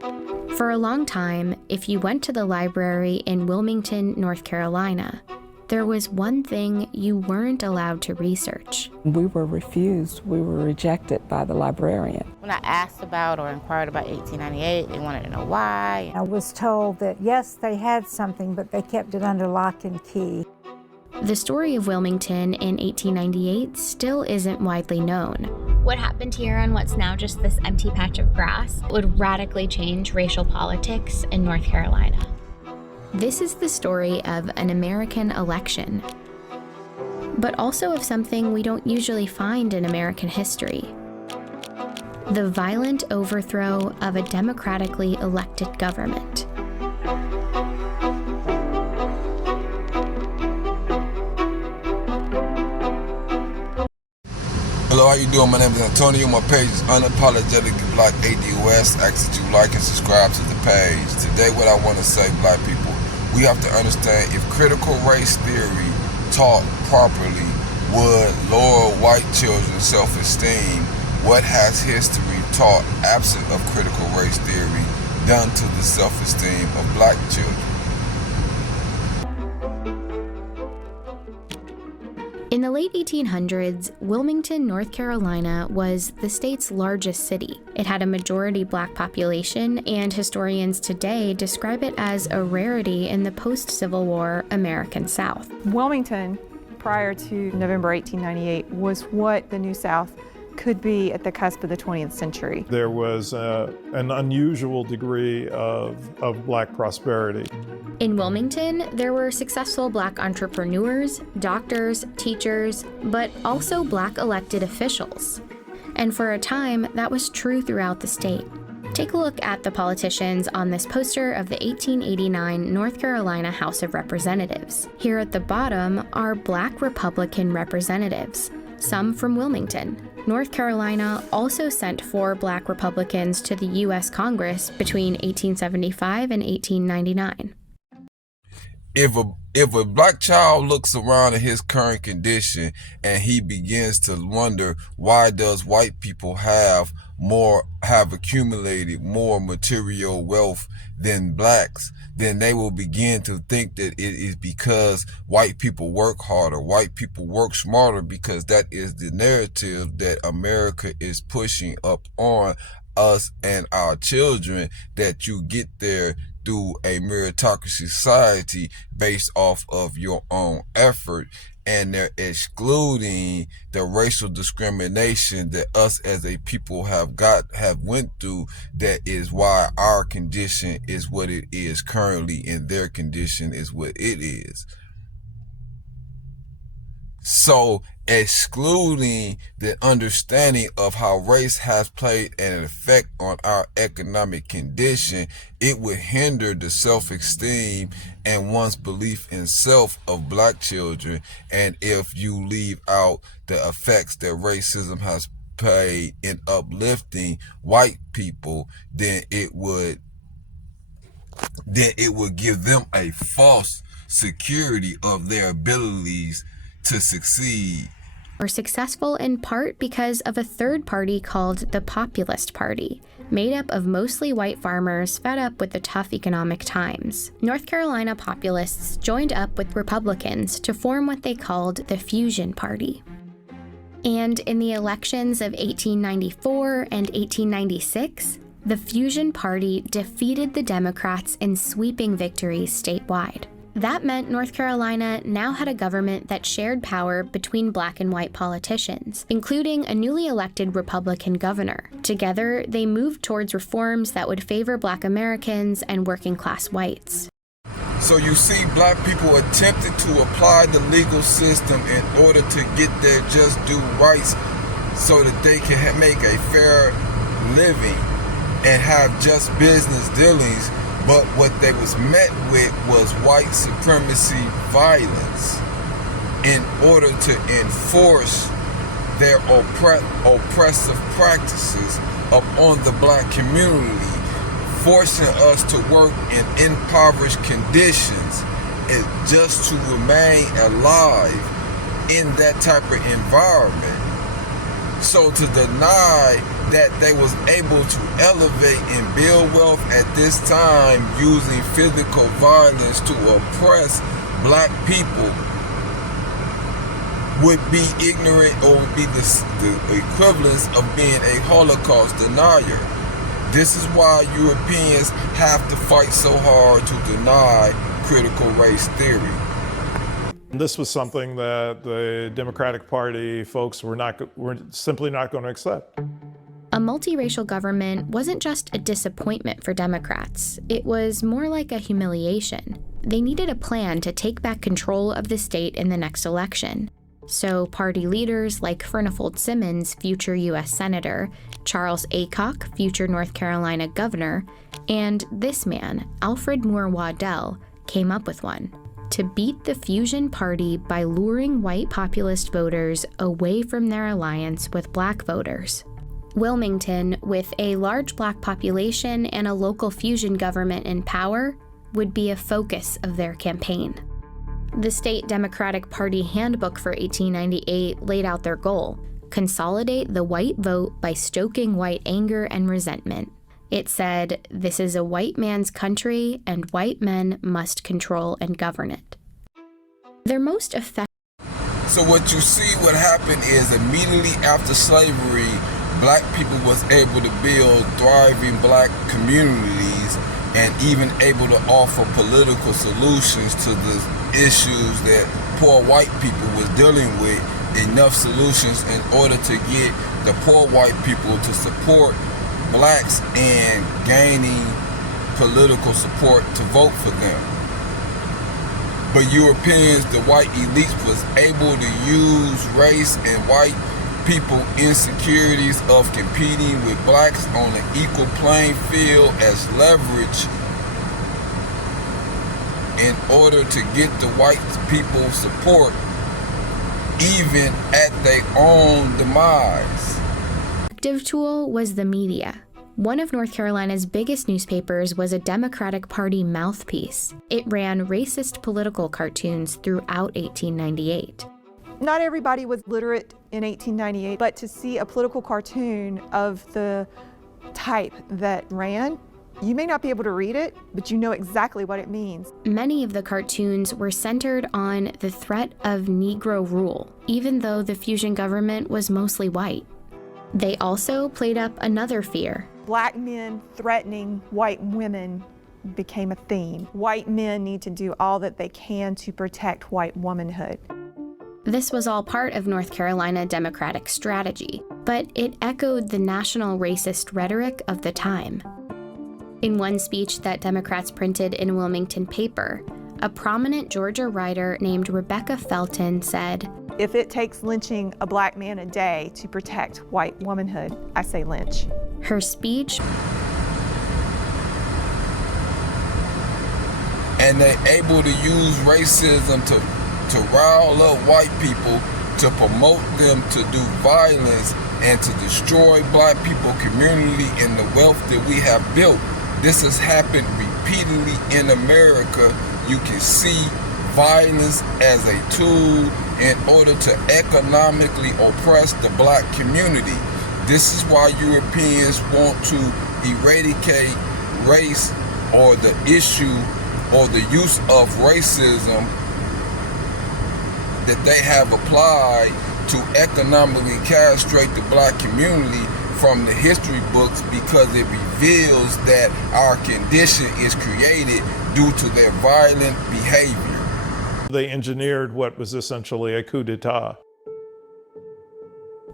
For a long time, if you went to the library in Wilmington, North Carolina, there was one thing you weren't allowed to research. We were refused. We were rejected by the librarian. When I asked about or inquired about 1898, they wanted to know why. I was told that yes, they had something, but they kept it under lock and key. The story of Wilmington in 1898 still isn't widely known. What happened here on what's now just this empty patch of grass would radically change racial politics in North Carolina. This is the story of an American election, but also of something we don't usually find in American history: the violent overthrow of a democratically elected government. Hello, how you doing? My name is Antonio. My page is Unapologetically Black ADOS. I ask that you like and subscribe to the page. Today, what I want to say, Black people, we have to understand if critical race theory taught properly would lower white children's self-esteem, what has history taught, absent of critical race theory, done to the self-esteem of black children? In the late 1800s, Wilmington, North Carolina was the state's largest city. It had a majority black population, and historians today describe it as a rarity in the post-Civil War American South. Wilmington, prior to November 1898, was what the New South could be at the cusp of the 20th century. There was an unusual degree of black prosperity. In Wilmington, there were successful black entrepreneurs, doctors, teachers, but also black elected officials. And for a time, that was true throughout the state. Take a look at the politicians on this poster of the 1889 North Carolina House of Representatives. Here at the bottom are black Republican representatives, some from Wilmington. North Carolina also sent 4 black Republicans to the U.S. Congress between 1875 and 1899. If a black child looks around at his current condition and he begins to wonder, why does white people have accumulated more material wealth than blacks, then they will begin to think that it is because white people work harder, white people work smarter, because that is the narrative that America is pushing up on us and our children, that you get there through a meritocracy society based off of your own effort, and they're excluding the racial discrimination that us as a people have went through. That is why our condition is what it is currently, and their condition is what it is. So excluding the understanding of how race has played an effect on our economic condition, it would hinder the self-esteem and one's belief in self of black children. And if you leave out the effects that racism has played in uplifting white people, then it would give them a false security of their abilities to succeed. Were successful in part because of a third party called the Populist Party, made up of mostly white farmers fed up with the tough economic times. North Carolina populists joined up with Republicans to form what they called the Fusion Party. And in the elections of 1894 and 1896, the Fusion Party defeated the Democrats in sweeping victories statewide. That meant North Carolina now had a government that shared power between black and white politicians, including a newly elected Republican governor. Together, they moved towards reforms that would favor black Americans and working-class whites. So you see, black people attempted to apply the legal system in order to get their just due rights so that they can make a fair living and have just business dealings. But what they was met with was white supremacy violence in order to enforce their oppressive practices upon the black community, forcing us to work in impoverished conditions just to remain alive in that type of environment. So to deny that they was able to elevate and build wealth at this time using physical violence to oppress black people would be ignorant, or would be the equivalence of being a Holocaust denier. This is why Europeans have to fight so hard to deny critical race theory. This was something that the Democratic Party folks were simply not going to accept. A multiracial government wasn't just a disappointment for Democrats. It was more like a humiliation. They needed a plan to take back control of the state in the next election. So party leaders like Furnifold Simmons, future U.S. Senator, Charles Aycock, future North Carolina governor, and this man, Alfred Moore Waddell, came up with one: to beat the Fusion Party by luring white populist voters away from their alliance with black voters. Wilmington, with a large black population and a local fusion government in power, would be a focus of their campaign. The state Democratic Party handbook for 1898 laid out their goal: consolidate the white vote by stoking white anger and resentment. It said, "This is a white man's country, and white men must control and govern it." Their most effective. So what you see, what happened is immediately after slavery, black people was able to build thriving black communities and even able to offer political solutions to the issues that poor white people was dealing with, enough solutions in order to get the poor white people to support blacks in gaining political support to vote for them. But Europeans, the white elites, was able to use race and white people insecurities of competing with blacks on an equal playing field as leverage in order to get the white people's support even at their own demise. Active tool was the media. One of North Carolina's biggest newspapers was a Democratic Party mouthpiece. It ran racist political cartoons throughout 1898. Not everybody was literate in 1898, but to see a political cartoon of the type that ran, you may not be able to read it, but you know exactly what it means. Many of the cartoons were centered on the threat of Negro rule, even though the fusion government was mostly white. They also played up another fear. Black men threatening white women became a theme. White men need to do all that they can to protect white womanhood. This was all part of North Carolina Democratic strategy, but it echoed the national racist rhetoric of the time. In one speech that Democrats printed in a Wilmington paper, a prominent Georgia writer named Rebecca Felton said, "If it takes lynching a black man a day to protect white womanhood, I say lynch." Her speech, and they're able to use racism to rile up white people, to promote them to do violence and to destroy black people community and the wealth that we have built. This has happened repeatedly in America. You can see violence as a tool in order to economically oppress the black community. This is why Europeans want to eradicate race, or the issue or the use of racism that they have applied to economically castrate the black community from the history books, because it reveals that our condition is created due to their violent behavior. They engineered what was essentially a coup d'etat.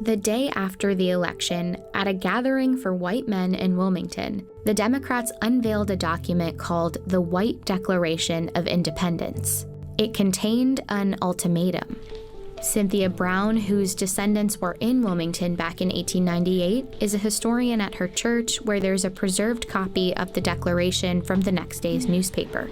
the day after the election, at a gathering for white men in Wilmington, the Democrats unveiled a document called the White Declaration of Independence. It contained an ultimatum. Cynthia Brown, whose descendants were in Wilmington back in 1898, is a historian at her church, where there's a preserved copy of the Declaration from the next day's newspaper.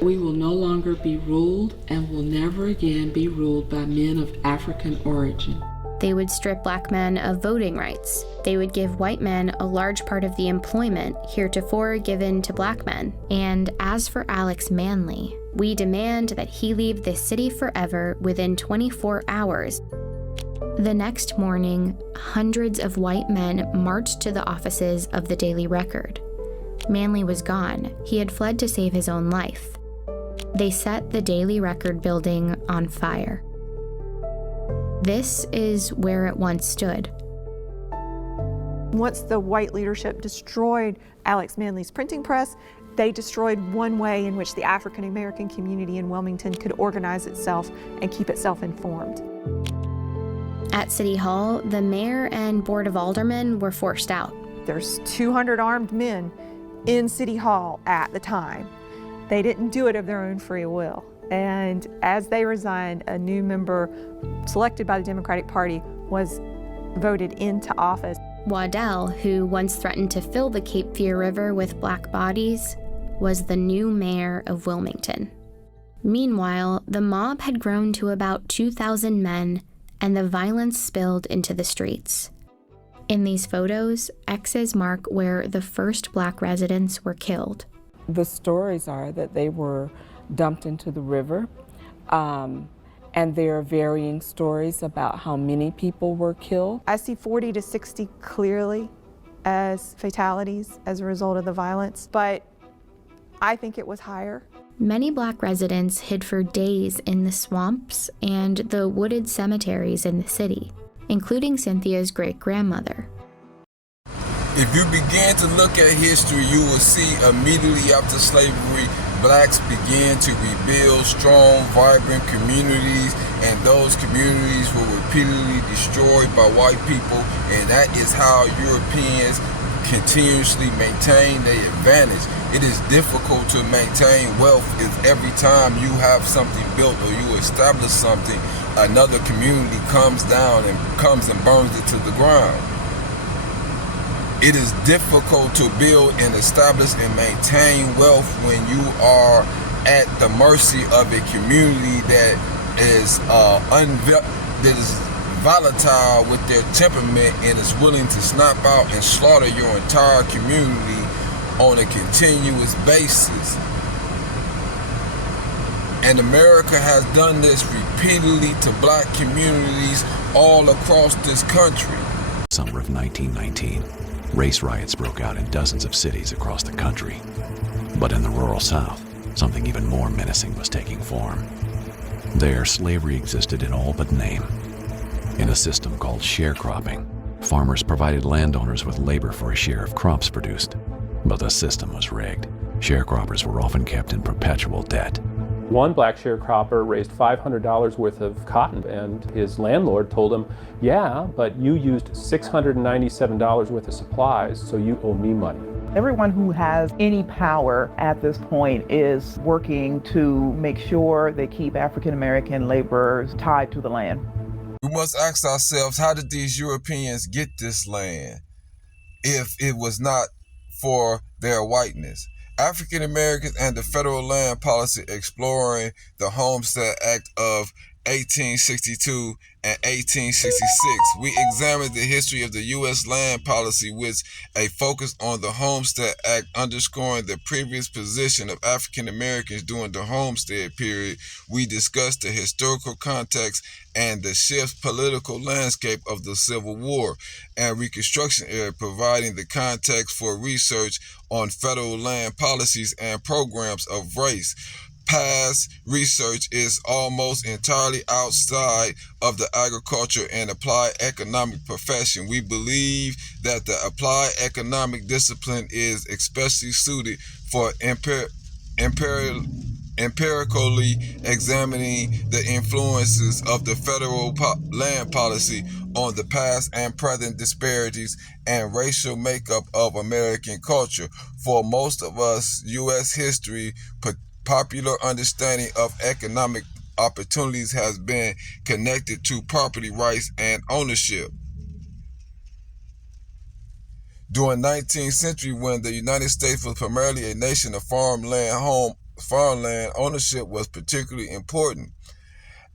We will no longer be ruled and will never again be ruled by men of African origin. They would strip black men of voting rights. They would give white men a large part of the employment heretofore given to black men. And as for Alex Manley, we demand that he leave this city forever within 24 hours. The next morning, hundreds of white men marched to the offices of the Daily Record. Manly was gone. He had fled to save his own life. They set the Daily Record building on fire. This is where it once stood. Once the white leadership destroyed Alex Manly's printing press, they destroyed one way in which the African American community in Wilmington could organize itself and keep itself informed. At City Hall, the mayor and board of aldermen were forced out. There's 200 armed men in City Hall at the time. They didn't do it of their own free will. And as they resigned, a new member selected by the Democratic Party was voted into office. Waddell, who once threatened to fill the Cape Fear River with black bodies, was the new mayor of Wilmington. Meanwhile, the mob had grown to about 2,000 men, and the violence spilled into the streets. In these photos, X's mark where the first black residents were killed. The stories are that they were dumped into the river, and there are varying stories about how many people were killed. I see 40 to 60 clearly as fatalities as a result of the violence, but I think it was higher. Many black residents hid for days in the swamps and the wooded cemeteries in the city, including Cynthia's great-grandmother. If you begin to look at history, you will see immediately after slavery, blacks began to rebuild strong, vibrant communities, and those communities were repeatedly destroyed by white people, and that is how Europeans continuously maintain their advantage. It is difficult to maintain wealth if every time you have something built or you establish something, another community comes down and burns it to the ground. It is difficult to build and establish and maintain wealth when you are at the mercy of a community that is volatile with their temperament and is willing to snap out and slaughter your entire community on a continuous basis. And America has done this repeatedly to black communities all across this country. Summer of 1919. Race riots broke out in dozens of cities across the country. But in the rural South, something even more menacing was taking form. There, slavery existed in all but name. In a system called sharecropping, farmers provided landowners with labor for a share of crops produced. But the system was rigged. Sharecroppers were often kept in perpetual debt. One black sharecropper raised $500 worth of cotton, and his landlord told him, "Yeah, but you used $697 worth of supplies, so you owe me money." Everyone who has any power at this point is working to make sure they keep African American laborers tied to the land. We must ask ourselves, how did these Europeans get this land if it was not for their whiteness? African Americans and the federal land policy exploring the Homestead Act of 1862 and 1866. We examined the history of the U.S. land policy with a focus on the Homestead Act, underscoring the previous position of African Americans during the Homestead period. We discussed the historical context and the shift political landscape of the Civil War and Reconstruction era, providing the context for research on federal land policies and programs of race. Past research is almost entirely outside of the agriculture and applied economic profession. We believe that the applied economic discipline is especially suited for empirically examining the influences of the federal land policy on the past and present disparities and racial makeup of American culture. For most of us, U.S. history, popular understanding of economic opportunities has been connected to property rights and ownership. During the 19th century, when the United States was primarily a nation of farmland ownership was particularly important.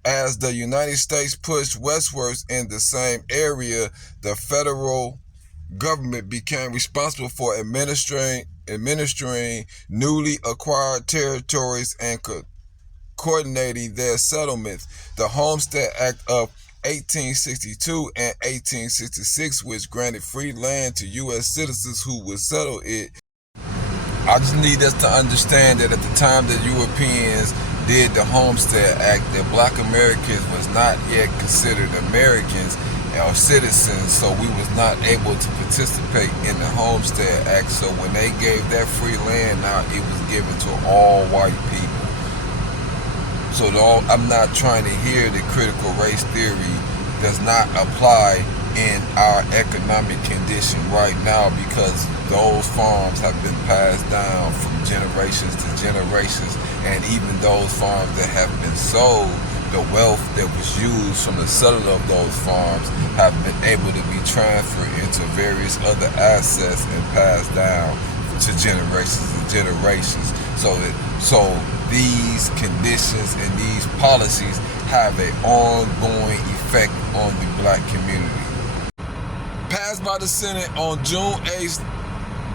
As the United States pushed westwards in the same area, the federal government became responsible for administering newly acquired territories and coordinating their settlements. The Homestead Act of 1862 and 1866, which granted free land to U.S. citizens who would settle it. I just need us to understand that at the time that Europeans did the Homestead Act, that black Americans was not yet considered Americans or citizens, so we was not able to participate in the Homestead Act. So when they gave that free land out, it was given to all white people. So I'm not trying to hear that critical race theory does not apply in our economic condition right now, because those farms have been passed down from generations to generations, and even those farms that have been sold, the wealth that was used from the selling of those farms have been able to be transferred into various other assets and passed down to generations and generations. So these conditions and these policies have an ongoing effect on the black community. Passed by the Senate on June 8,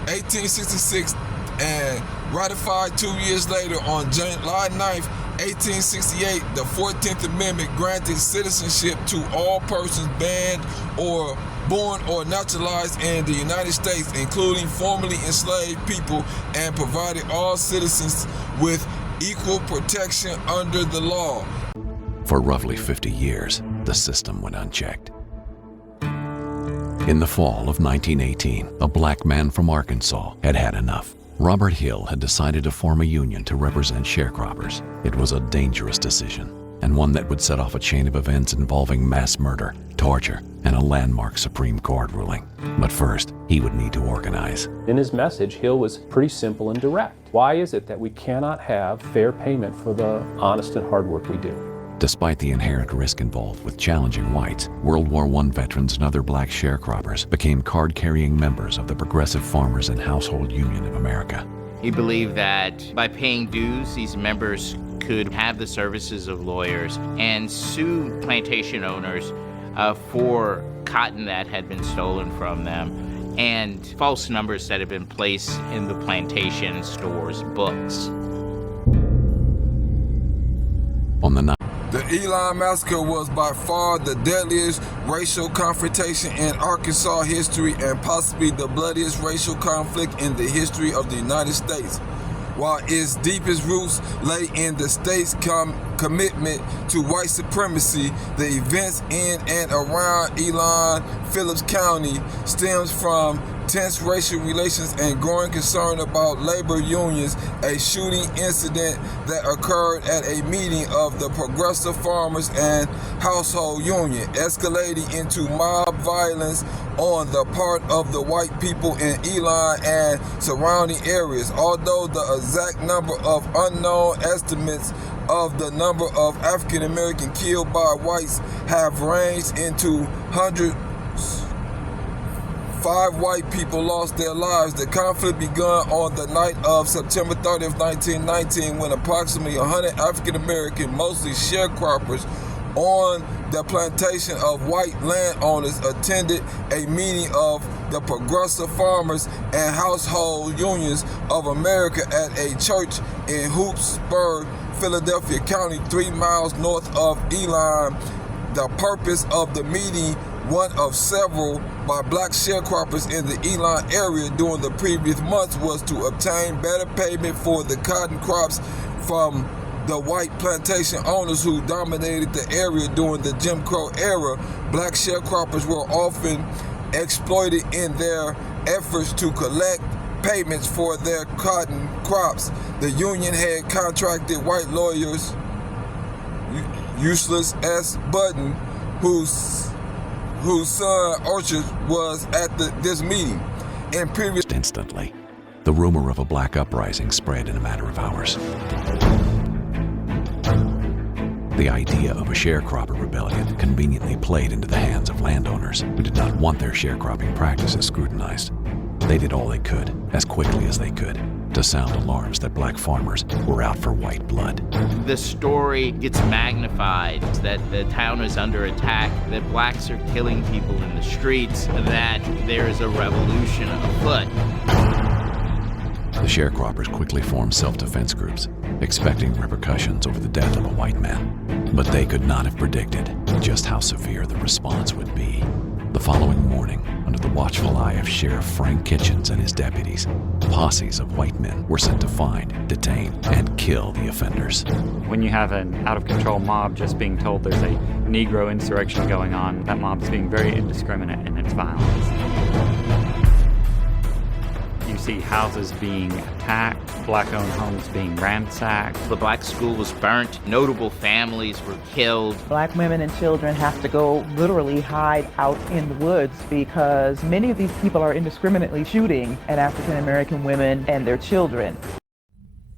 1866, and ratified 2 years later on July 9, 1868, the 14th Amendment granted citizenship to all persons born or naturalized in the United States, including formerly enslaved people, and provided all citizens with equal protection under the law. For roughly 50 years, the system went unchecked. In the fall of 1918, a black man from Arkansas had had enough. Robert Hill had decided to form a union to represent sharecroppers. It was a dangerous decision, and one that would set off a chain of events involving mass murder, torture, and a landmark Supreme Court ruling. But first, he would need to organize. In his message, Hill was pretty simple and direct. Why is it that we cannot have fair payment for the honest and hard work we do? Despite the inherent risk involved with challenging whites, World War I veterans and other black sharecroppers became card-carrying members of the Progressive Farmers and Household Union of America. He believed that by paying dues, these members could have the services of lawyers and sue plantation owners for cotton that had been stolen from them and false numbers that had been placed in the plantation stores' books. On the The Elon Massacre was by far the deadliest racial confrontation in Arkansas history and possibly the bloodiest racial conflict in the history of the United States. While its deepest roots lay in the state's commitment to white supremacy, the events in and around Elon, Phillips County stems from tense racial relations and growing concern about labor unions. A shooting incident that occurred at a meeting of the Progressive Farmers and Household Union, escalating into mob violence on the part of the white people in Elon and surrounding areas. Although the exact number of unknown estimates of the number of African Americans killed by whites have ranged into hundreds. 5 white people lost their lives. The conflict began on the night of September 30th, 1919, when approximately 100 African American, mostly sharecroppers, on the plantation of white landowners attended a meeting of the Progressive Farmers and Household Unions of America at a church in Hoopsburg, Philadelphia County, 3 miles north of Elon. The purpose of the meeting, one of several by black sharecroppers in the Elon area during the previous months, was to obtain better payment for the cotton crops from the white plantation owners who dominated the area during the Jim Crow era. Black sharecroppers were often exploited in their efforts to collect payments for their cotton crops. The union had contracted white lawyers, Useless S. Button, whose son Orchard was at this meeting. Instantly, the rumor of a black uprising spread in a matter of hours. The idea of a sharecropper rebellion conveniently played into the hands of landowners who did not want their sharecropping practices scrutinized. They did all they could, as quickly as they could, to sound alarms that black farmers were out for white blood. The story gets magnified that the town is under attack, that blacks are killing people in the streets, that there is a revolution afoot. The sharecroppers quickly formed self-defense groups, expecting repercussions over the death of a white man. But they could not have predicted just how severe the response would be. The following morning, under the watchful eye of Sheriff Frank Kitchens and his deputies, posses of white men were sent to find, detain, and kill the offenders. When you have an out-of-control mob just being told there's a Negro insurrection going on, that mob is being very indiscriminate in its violence. You see houses being attacked, black-owned homes being ransacked. The black school was burnt. Notable families were killed. Black women and children have to go literally hide out in the woods because many of these people are indiscriminately shooting at African American women and their children.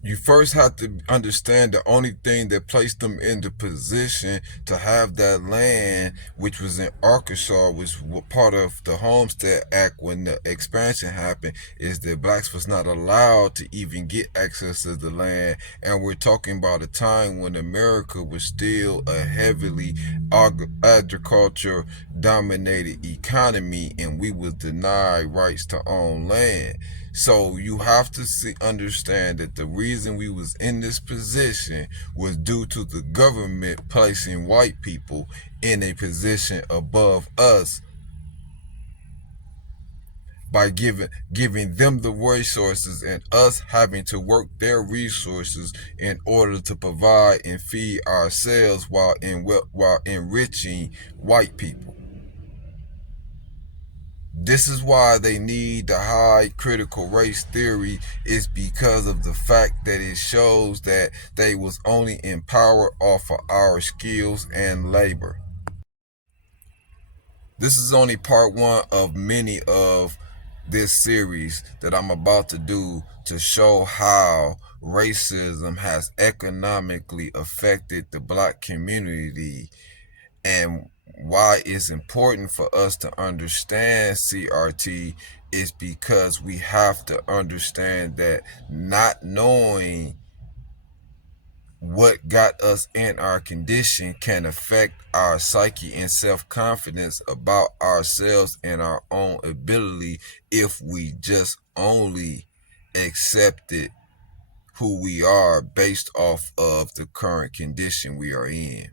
You first have to understand the only thing that placed them in the position to have that land, which was in Arkansas, was part of the Homestead Act when the expansion happened, is that blacks was not allowed to even get access to the land. And we're talking about a time when America was still a heavily agriculture dominated economy, and we was denied rights to own land. So you have to understand that the reason we was in this position was due to the government placing white people in a position above us by giving them the resources and us having to work their resources in order to provide and feed ourselves while enriching white people. This is why they need the high critical race theory, is because of the fact that it shows that they was only in power off of our skills and labor. This is only part one of many of this series that I'm about to do to show how racism has economically affected the black community and why it's important for us to understand CRT is because we have to understand that not knowing what got us in our condition can affect our psyche and self-confidence about ourselves and our own ability if we just only accepted who we are based off of the current condition we are in.